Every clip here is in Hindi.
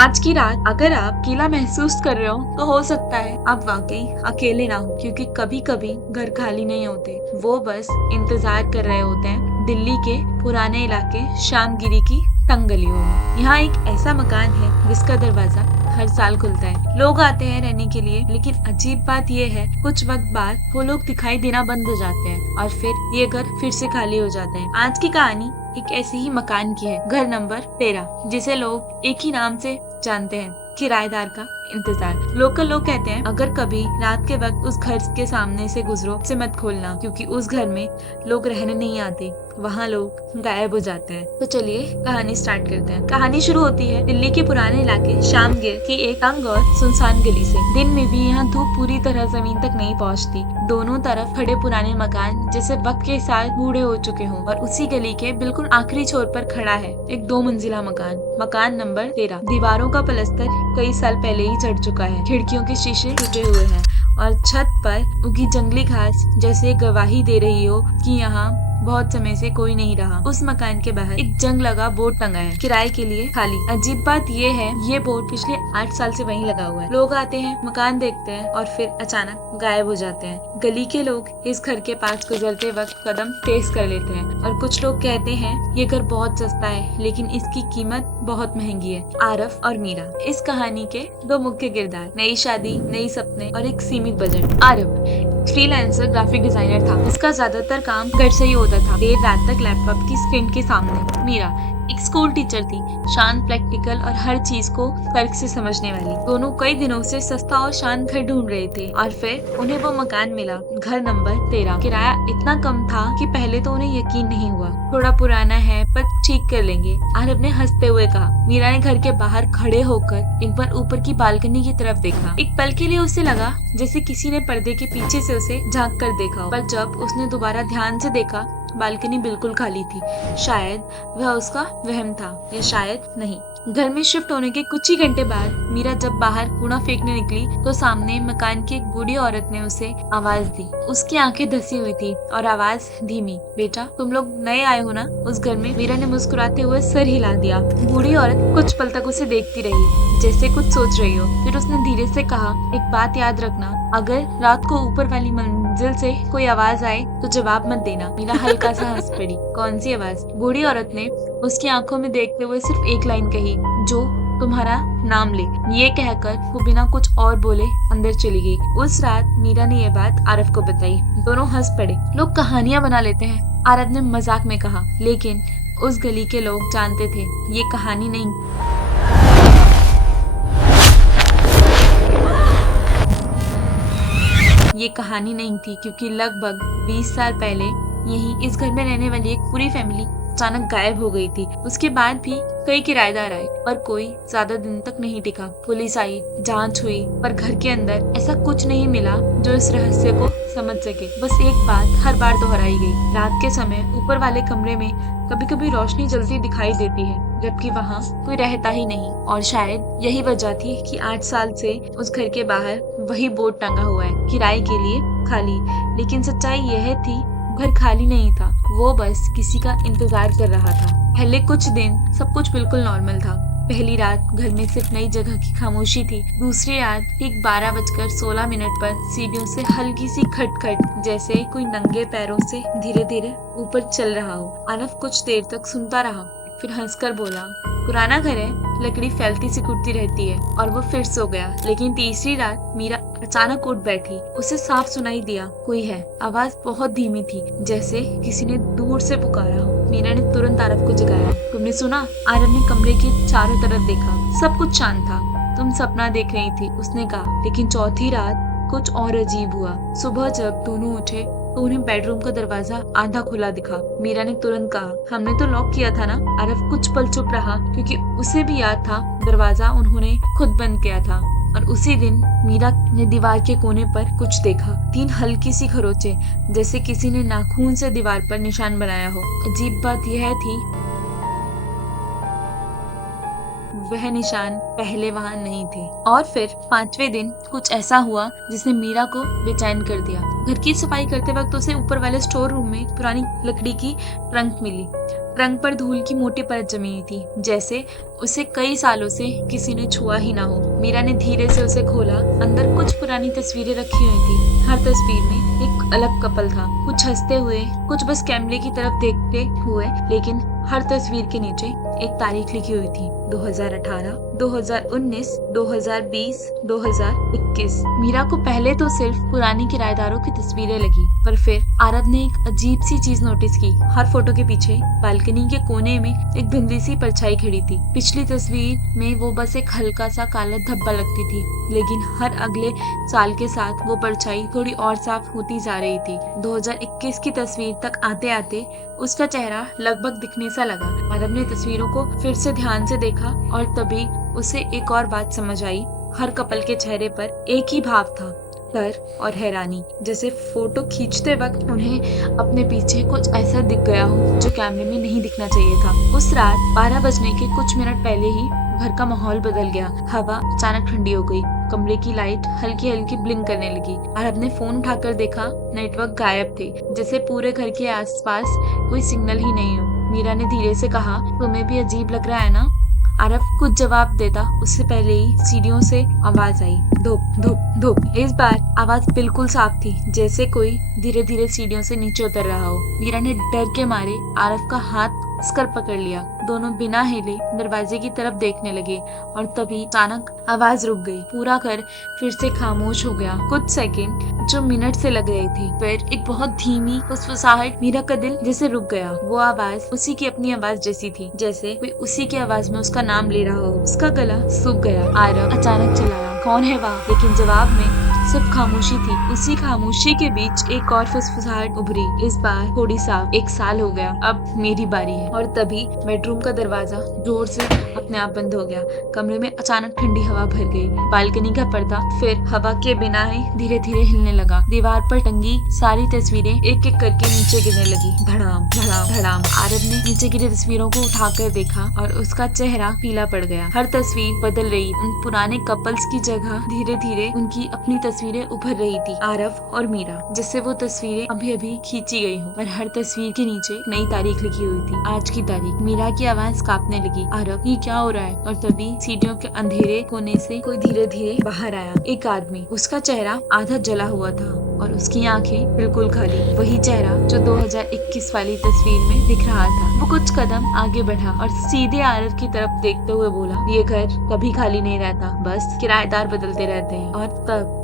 आज की रात अगर आप अकेला महसूस कर रहे हो तो हो सकता है आप वाकई अकेले ना हो, क्योंकि कभी कभी घर खाली नहीं होते, वो बस इंतजार कर रहे होते हैं दिल्ली के पुराने इलाके श्यामगिरी की तंग गलियों में। यहाँ एक ऐसा मकान है जिसका दरवाजा हर साल खुलता है। लोग आते हैं रहने के लिए, लेकिन अजीब बात यह है कुछ वक्त बाद वो लोग दिखाई देना बंद हो जाते हैं और फिर ये घर फिर से खाली हो जाते हैं। आज की कहानी एक ऐसे ही मकान की है, घर नंबर 13, जिसे लोग एक ही नाम से जानते हैं, किराएदार का इंतजार। लोकल लोग कहते हैं अगर कभी रात के वक्त उस घर के सामने से गुजरो से मत खोलना, क्योंकि उस घर में लोग रहने नहीं आते, वहाँ लोग गायब हो जाते हैं। तो चलिए कहानी स्टार्ट करते हैं। कहानी शुरू होती है दिल्ली के पुराने इलाके श्यामगिर की एक तंग और सुनसान गली से। दिन में भी यहाँ धूप पूरी तरह जमीन तक नहीं पहुँचती। दोनों तरफ खड़े पुराने मकान जैसे वक्त के साथ बूढ़े हो चुके हों, और उसी गली के बिल्कुल आखिरी छोर पर खड़ा है एक 2 मंजिला मकान नंबर 13। दीवारों का पलस्तर कई साल पहले ही चढ़ चुका है, खिड़कियों के शीशे टूटे हुए हैं और छत पर उगी जंगली घास जैसे गवाही दे रही हो कि यहाँ बहुत समय से कोई नहीं रहा। उस मकान के बाहर एक जंग लगा बोर्ड टंगा है, किराए के लिए खाली। अजीब बात ये है ये बोर्ड पिछले 8 साल से वहीं लगा हुआ है। लोग आते हैं, मकान देखते हैं और फिर अचानक गायब हो जाते हैं। गली के लोग इस घर के पास गुजरते वक्त कदम तेज कर लेते हैं और कुछ लोग कहते हैं ये घर बहुत सस्ता है, लेकिन इसकी कीमत बहुत महंगी है। आरफ और मीरा इस कहानी के 2 मुख्य किरदार। नई शादी, नई सपने और एक सीमित बजट। आरफ फ्रीलांसर ग्राफिक डिजाइनर था। उसका ज्यादातर काम घर से ही होता था, देर रात तक लैपटॉप की स्क्रीन के सामने। मीरा एक स्कूल टीचर थी, शांत, प्रैक्टिकल और हर चीज को तर्क से समझने वाली। दोनों कई दिनों से सस्ता और शांत घर ढूंढ रहे थे और फिर उन्हें वो मकान मिला, घर नंबर 13। किराया इतना कम था कि पहले तो उन्हें यकीन नहीं हुआ। थोड़ा पुराना है पर ठीक कर लेंगे, आरव ने हंसते हुए कहा। मीरा ने घर के बाहर खड़े होकर एक बार ऊपर की बालकनी की तरफ देखा। एक पल के लिए उसे लगा जैसे किसी ने पर्दे के पीछे से उसे झांक कर देखा, पर जब उसने दोबारा ध्यान से देखा बालकनी बिल्कुल खाली थी। शायद वह उसका वहम था, या शायद नहीं। घर में शिफ्ट होने के कुछ ही घंटे बाद मीरा जब बाहर कूड़ा फेंकने निकली तो सामने मकान की एक बूढ़ी औरत ने उसे आवाज दी। उसकी आंखें धसी हुई थी और आवाज धीमी, बेटा तुम लोग नए आए हो ना उस घर में? मीरा ने मुस्कुराते हुए सर हिला दिया। बूढ़ी औरत कुछ पल तक उसे देखती रही, जैसे कुछ सोच रही हो। फिर उसने धीरे से कहा, एक बात याद रखना, अगर रात को ऊपर वाली मंजिल से कोई आवाज आए तो जवाब मत देना। मीरा हल्का सा हंस पड़ी। कौन सी आवाज? बूढ़ी औरत ने उसकी आंखों में देखते हुए सिर्फ एक लाइन कही, जो तुम्हारा नाम ले। ये कहकर वो बिना कुछ और बोले अंदर चली गई। उस रात मीरा ने ये बात आरव को बताई। दोनों हंस पड़े। लोग कहानियां बना लेते हैं, आरव ने मजाक में कहा, लेकिन उस गली के लोग जानते थे ये कहानी नहीं। ये कहानी नहीं थी, क्योंकि लगभग 20 साल पहले यहीं इस घर में रहने वाली एक पूरी फैमिली अचानक गायब हो गई थी। उसके बाद भी कई किराएदार आए पर कोई ज्यादा दिन तक नहीं टिका। पुलिस आई, जांच हुई, पर घर के अंदर ऐसा कुछ नहीं मिला जो इस रहस्य को समझ सके। बस एक बात हर बार दोहराई गई, रात के समय ऊपर वाले कमरे में कभी कभी रोशनी जलती दिखाई देती है, जबकि वहाँ कोई रहता ही नहीं। और शायद यही वजह थी कि 8 साल से उस घर के बाहर वही बोर्ड टंगा हुआ है, किराए के लिए खाली। लेकिन सच्चाई यह थी घर खाली नहीं था, वो बस किसी का इंतजार कर रहा था। पहले कुछ दिन सब कुछ बिल्कुल नॉर्मल था। पहली रात घर में सिर्फ नई जगह की खामोशी थी। दूसरी रात ठीक 12:16 पर सीढ़ियों से हल्की सी खटखट, जैसे कोई नंगे पैरों से धीरे धीरे ऊपर चल रहा हो। आरव कुछ देर तक सुनता रहा, फिर हंसकर बोला, पुराना घर है, लकड़ी फैलती सिकुड़ती रहती है। और वो फिर सो गया। लेकिन तीसरी रात मीरा अचानक उठ बैठी। उसे साफ सुनाई दिया, कोई है। आवाज बहुत धीमी थी, जैसे किसी ने दूर से पुकारा हो। मीरा ने तुरंत आरव को जगाया। तुमने सुना? आरव ने कमरे के चारों तरफ देखा, सब कुछ शांत था। तुम सपना देख रही थी, उसने कहा। लेकिन चौथी रात कुछ और अजीब हुआ। सुबह जब दोनों उठे तो उन्हें बेडरूम का दरवाजा आधा खुला दिखा। मीरा ने तुरंत कहा, हमने तो लॉक किया था ना? आरव कुछ पल चुप रहा, क्योंकि उसे भी याद था दरवाजा उन्होंने खुद बंद किया था। और उसी दिन मीरा ने दीवार के कोने पर कुछ देखा, 3 हल्की सी खरोंचे, जैसे किसी ने नाखून से दीवार पर निशान बनाया हो। अजीब बात यह थी वह निशान पहले वहां नहीं थे। और फिर 5वें दिन कुछ ऐसा हुआ जिसने मीरा को बेचैन कर दिया। घर की सफाई करते वक्त उसे ऊपर वाले स्टोर रूम में पुरानी लकड़ी की ट्रंक मिली। रंग पर धूल की मोटी परत जमी थी, जैसे उसे कई सालों से किसी ने छुआ ही ना हो। मीरा ने धीरे से उसे खोला। अंदर कुछ पुरानी तस्वीरें रखी हुई थी। हर तस्वीर में एक अलग कपल था, कुछ हंसते हुए, कुछ बस कैमरे की तरफ देखते हुए, लेकिन हर तस्वीर के नीचे एक तारीख लिखी हुई थी, 2018, 2019, 2020, 2021। मीरा को पहले तो सिर्फ पुरानी किराएदारों की तस्वीरें लगी, पर फिर आरब ने एक अजीब सी चीज नोटिस की। हर फोटो के पीछे बालकनी के कोने में एक धुंधली सी परछाई खड़ी थी। पिछली तस्वीर में वो बस एक हल्का सा काला धब्बा लगती थी, लेकिन हर अगले साल के साथ वो परछाई थोड़ी और साफ होती जा रही थी। 2021 की तस्वीर तक आते आते उसका चेहरा लगभग दिखने सा लगा। आरब ने तस्वीरों को फिर से ध्यान से देखा और तभी उसे एक और बात समझ आई। हर कपल के चेहरे पर एक ही भाव था, डर और हैरानी, जैसे फोटो खींचते वक्त उन्हें अपने पीछे कुछ ऐसा दिख गया हो जो कैमरे में नहीं दिखना चाहिए था। उस रात 12 बजने के कुछ मिनट पहले ही घर का माहौल बदल गया। हवा अचानक ठंडी हो गई। कमरे की लाइट हल्की हल्की ब्लिंक करने लगी। आरब ने फोन उठाकर देखा, नेटवर्क गायब थे, जैसे पूरे घर के आसपास कोई सिग्नल ही नहीं हो। मीरा ने धीरे से कहा, तुम्हें भी अजीब लग रहा है ना? आरब कुछ जवाब देता उससे पहले ही सीढ़ियों से आवाज आई, धूप धूप धूप। इस बार आवाज बिल्कुल साफ थी, जैसे कोई धीरे धीरे सीढ़ियों से नीचे उतर रहा हो। मीरा ने डर के मारे आरब का हाथ स्कर पकड़ लिया। दोनों बिना हिले दरवाजे की तरफ देखने लगे और तभी अचानक आवाज रुक गई। पूरा घर फिर से खामोश हो गया। कुछ सेकंड जो मिनट से लग रहे थे, फिर एक बहुत धीमी फुसफुसाहट। मीरा का दिल जैसे रुक गया। वो आवाज उसी की अपनी आवाज जैसी थी, जैसे कोई उसी की आवाज में उसका नाम ले रहा हो। उसका गला सूख गया। आरब अचानक चिल्लाया, कौन है वहाँ? लेकिन जवाब में सिर्फ खामोशी थी। उसी खामोशी के बीच एक और फुसफुसाहट उभरी, इस बार थोड़ी साफ। 1 साल हो गया, अब मेरी बारी है। और तभी बेडरूम का दरवाजा जोर से अपने आप बंद हो गया। कमरे में अचानक ठंडी हवा भर गई। बालकनी का पर्दा फिर हवा के बिना ही धीरे धीरे हिलने लगा। दीवार पर टंगी सारी तस्वीरें एक एक करके नीचे गिरने लगी। धड़ाम धड़ाम धड़ाम। आरब ने नीचे गिरी तस्वीरों को उठाकर देखा और उसका चेहरा पीला पड़ गया। हर तस्वीर बदल रही। उन पुराने कपल्स की जगह धीरे धीरे उनकी अपनी तस्वीरें उभर रही थी, आरव और मीरा, जिससे वो तस्वीरें अभी अभी खींची गई हो। और हर तस्वीर के नीचे नई तारीख लिखी हुई थी, आज की तारीख। मीरा की आवाज कांपने लगी, आरव ये क्या हो रहा है? और तभी सीढ़ियों के अंधेरे कोने से कोई धीरे धीरे बाहर आया। एक आदमी, उसका चेहरा आधा जला हुआ था और उसकी आंखें बिल्कुल खाली। वही चेहरा जो 2021 वाली तस्वीर में दिख रहा था। वो कुछ कदम आगे बढ़ा और सीधे आरव की तरफ देखते हुए बोला, ये घर कभी खाली नहीं रहता, बस किराएदार बदलते रहते हैं। और तब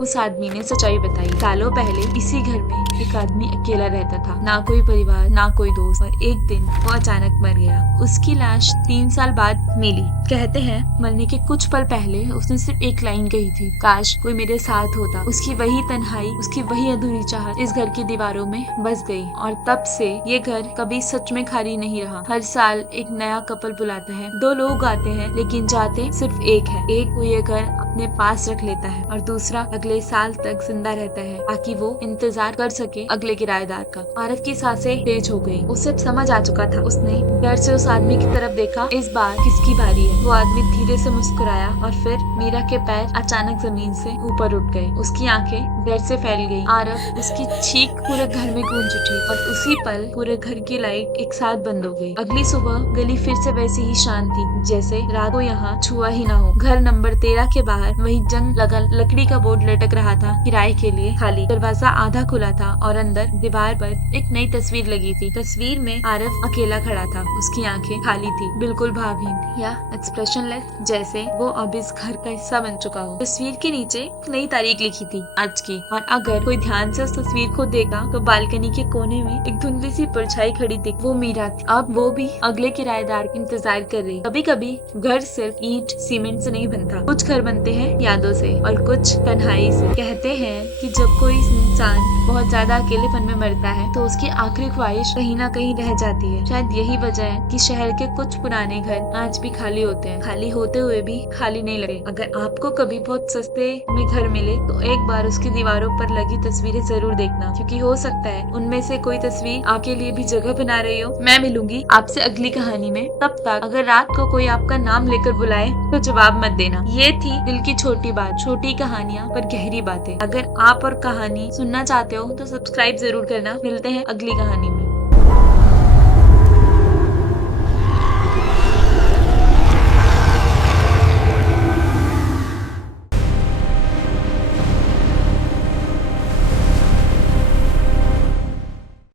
उस आदमी ने सच्चाई बताई। सालों पहले इसी घर में एक आदमी अकेला रहता था, ना कोई परिवार, ना कोई दोस्त। और एक दिन वो अचानक मर गया। उसकी लाश 3 साल बाद मिली। कहते हैं मरने के कुछ पल पहले उसने सिर्फ एक लाइन कही थी, काश कोई मेरे साथ होता। उसकी वही तन्हाई, उसकी वही अधूरी चाहत इस घर की दीवारों में बस गई। और तब से ये घर कभी सच में खाली नहीं रहा। हर साल एक नया कपल बुलाता है, 2 लोग आते हैं, लेकिन जाते सिर्फ एक है। एक को ये घर अपने पास रख लेता है और दूसरा अगले साल तक जिंदा रहता है, ताकि वो इंतजार कर सके अगले किराएदार का। आरव की सांसें तेज हो गई। उसे समझ आ चुका था। उसने डर से उस आदमी की तरफ देखा, इस बार किसकी बारी है? वो आदमी धीरे से मुस्कुराया और फिर मीरा के पैर अचानक जमीन से ऊपर उठ गए। उसकी आंखें डर से फैल गई। आरव, उसकी चीख पूरे घर में गूंज उठी और उसी पल पूरे घर की लाइट एक साथ बंद हो गई। अगली सुबह गली फिर से वैसी ही शांत थी, जैसे रात को यहाँ छुआ ही ना हो। घर नंबर 13 के बाहर वही जंग लगा लकड़ी का बोर्ड लटक रहा था, किराए के लिए खाली। दरवाजा आधा खुला था और अंदर दीवार पर एक नई तस्वीर लगी थी। तस्वीर में आरव अकेला खड़ा था। उसकी आंखें खाली थी, बिल्कुल भावहीन या एक्सप्रेशनलेस, जैसे वो अब इस घर का हिस्सा बन चुका हो। तस्वीर के नीचे एक नई तारीख लिखी थी, आज की। और अगर कोई ध्यान से उस तस्वीर को देखा तो बालकनी के कोने में एक धुंधली सी परछाई खड़ी थी। वो मीरा थी। अब वो भी अगले किराएदार का इंतजार कर रही। कभी कभी घर सिर्फ ईंट सीमेंट से नहीं बनता, कुछ घर बनते हैं यादों से और कुछ तन्हाई से। कहते हैं कि जब कोई इंसान बहुत ज्यादा अकेलेपन में मरता है तो उसकी आखिरी ख्वाहिश कहीं ना कहीं रह जाती है। शायद यही वजह है कि शहर के कुछ पुराने घर आज भी खाली होते हैं, खाली होते हुए भी खाली नहीं लगे। अगर आपको कभी बहुत सस्ते में घर मिले तो एक बार उसकी दीवारों पर लगी तस्वीरें जरूर देखना, क्योंकि हो सकता है उनमें से कोई तस्वीर आपके लिए भी जगह बना रही हो। मैं मिलूंगी आपसे अगली कहानी में। तब तक अगर रात को कोई आपका नाम लेकर बुलाए तो जवाब मत देना। ये थी दिल की छोटी बात, छोटी कहानियाँ पर गहरी बातें। अगर आप और कहानी सुनना चाहते हो तो सब्सक्राइब जरूर करना। मिलते हैं अगली कहानी में।